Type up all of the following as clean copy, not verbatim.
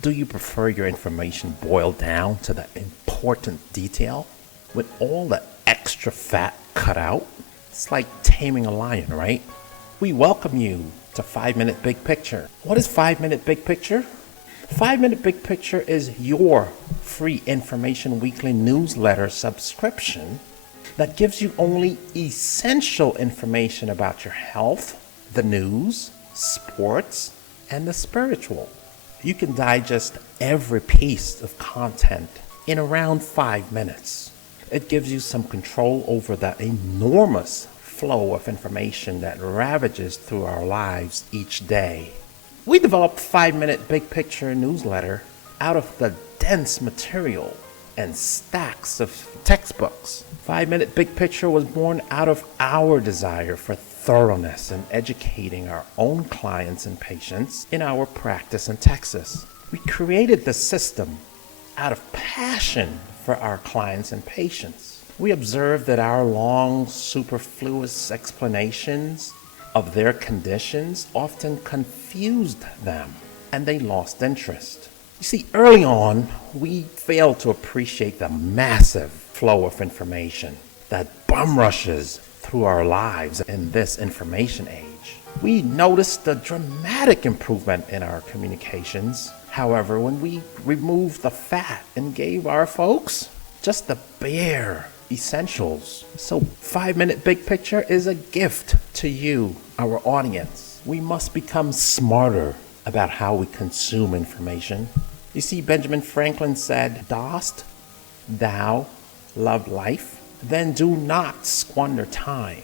Do you prefer your information boiled down to the important detail with all the extra fat cut out? It's like taming a lion, right? We welcome you to 5-Minute Big Picture. What is 5-Minute Big Picture? 5-Minute Big Picture is your free information weekly newsletter subscription that gives you only essential information about your health, the news, sports, and the spiritual. You can digest every piece of content in around 5 minutes. It gives you some control over the enormous flow of information that ravages through our lives each day. We developed 5-Minute Big Picture newsletter out of the dense material and stacks of textbooks. 5-Minute Big Picture was born out of our desire for thoroughness in educating our own clients and patients in our practice in Texas. We created the system out of passion for our clients and patients. We observed that our long, superfluous explanations of their conditions often confused them, and they lost interest. You see, early on, we failed to appreciate the massive flow of information that bum rushes through our lives in this information age. We noticed the dramatic improvement in our communications. However, when we removed the fat and gave our folks just the bare essentials. So 5-Minute Big Picture is a gift to you, our audience. We must become smarter about how we consume information. You see, Benjamin Franklin said, "Dost thou love life? Then do not squander time,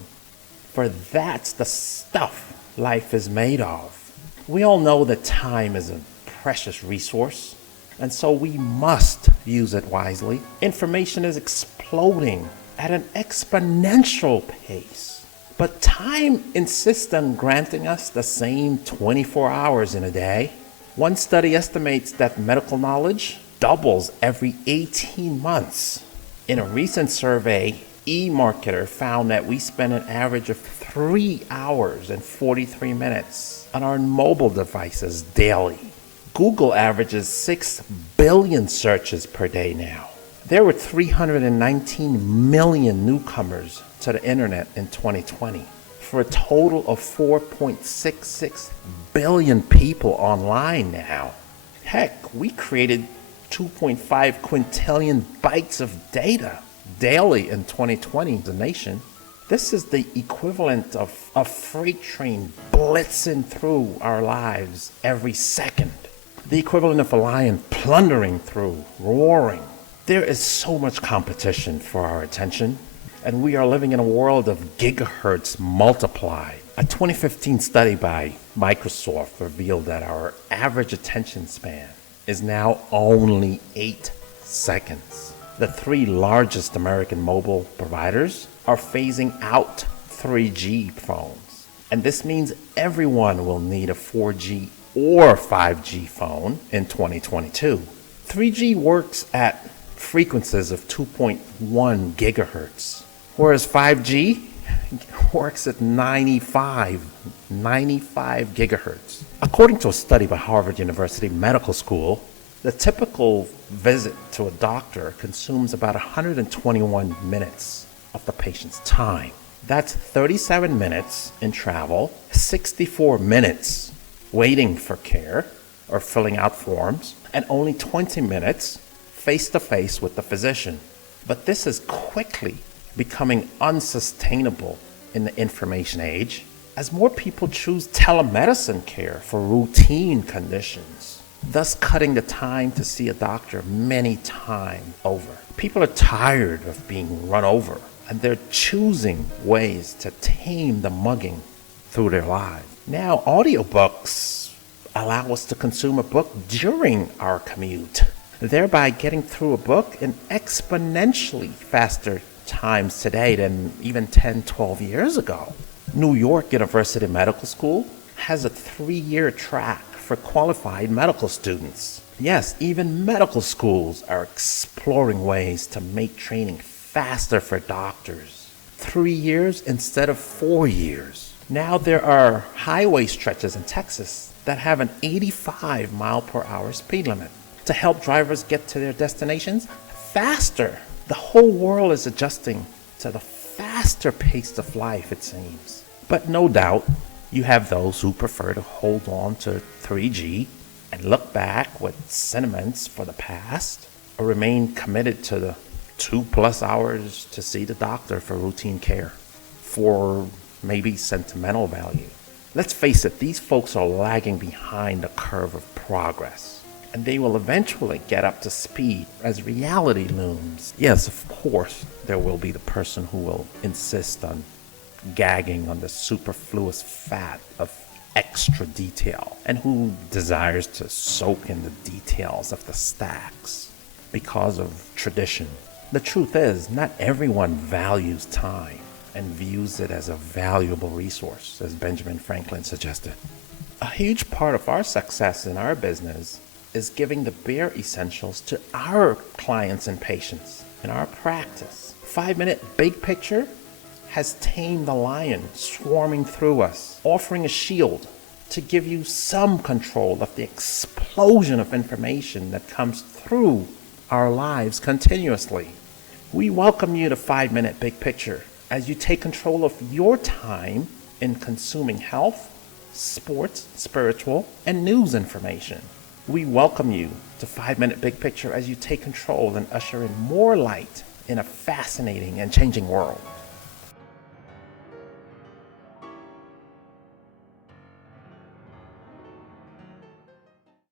for that's the stuff life is made of." We all know that time is a precious resource, and so we must use it wisely. Information is exploding at an exponential pace, but time insists on granting us the same 24 hours in a day. One study estimates that medical knowledge doubles every 18 months. In a recent survey, eMarketer found that we spend an average of 3 hours and 43 minutes on our mobile devices daily. Google averages 6 billion searches per day now. There were 319 million newcomers to the internet in 2020, for a total of 4.66 billion people online now. Heck, we created 2.5 quintillion bytes of data daily in 2020 as a nation. This is the equivalent of a freight train blitzing through our lives every second. The equivalent of a lion plundering through, roaring. There is so much competition for our attention, and we are living in a world of gigahertz multiplied. A 2015 study by Microsoft revealed that our average attention span is now only 8 seconds. The 3 largest American mobile providers are phasing out 3G phones, and this means everyone will need a 4G or 5G phone in 2022. 3G works at frequencies of 2.1 gigahertz, whereas 5G works at 95 gigahertz. According to a study by Harvard University Medical School, the typical visit to a doctor consumes about 121 minutes of the patient's time. That's 37 minutes in travel, 64 minutes waiting for care or filling out forms, and only 20 minutes face-to-face with the physician. But this is quickly becoming unsustainable in the information age as more people choose telemedicine care for routine conditions, thus cutting the time to see a doctor many times over. People are tired of being run over, and they're choosing ways to tame the mugging through their lives. Now, audiobooks allow us to consume a book during our commute, thereby getting through a book in exponentially faster times today than even 10, 12 years ago. New York University Medical School has a 3-year track for qualified medical students. Yes, even medical schools are exploring ways to make training faster for doctors. 3 years instead of 4 years. Now there are highway stretches in Texas that have an 85 mile per hour speed limit to help drivers get to their destinations faster. The whole world is adjusting to the faster pace of life, it seems. But no doubt, you have those who prefer to hold on to 3G and look back with sentiments for the past, or remain committed to the 2+ hours to see the doctor for routine care, for maybe sentimental value. Let's face it, these folks are lagging behind the curve of progress, and they will eventually get up to speed as reality looms. Yes, of course, there will be the person who will insist on gagging on the superfluous fat of extra detail, and who desires to soak in the details of the stacks because of tradition. The truth is, not everyone values time and views it as a valuable resource, as Benjamin Franklin suggested. A huge part of our success in our business is giving the bare essentials to our clients and patients in our practice. 5-minute big picture has tamed the lion swarming through us, offering a shield to give you some control of the explosion of information that comes through our lives continuously. We welcome you to 5-minute big picture as you take control of your time in consuming health, sports, spiritual, and news information. We welcome you to 5-minute big picture as you take control and usher in more light in a fascinating and changing world.